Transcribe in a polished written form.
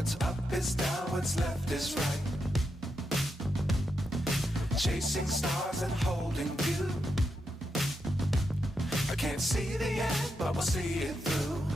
What's up is down, what's left is right. Chasing stars and holding you. I can't see the end, but we'll see it through.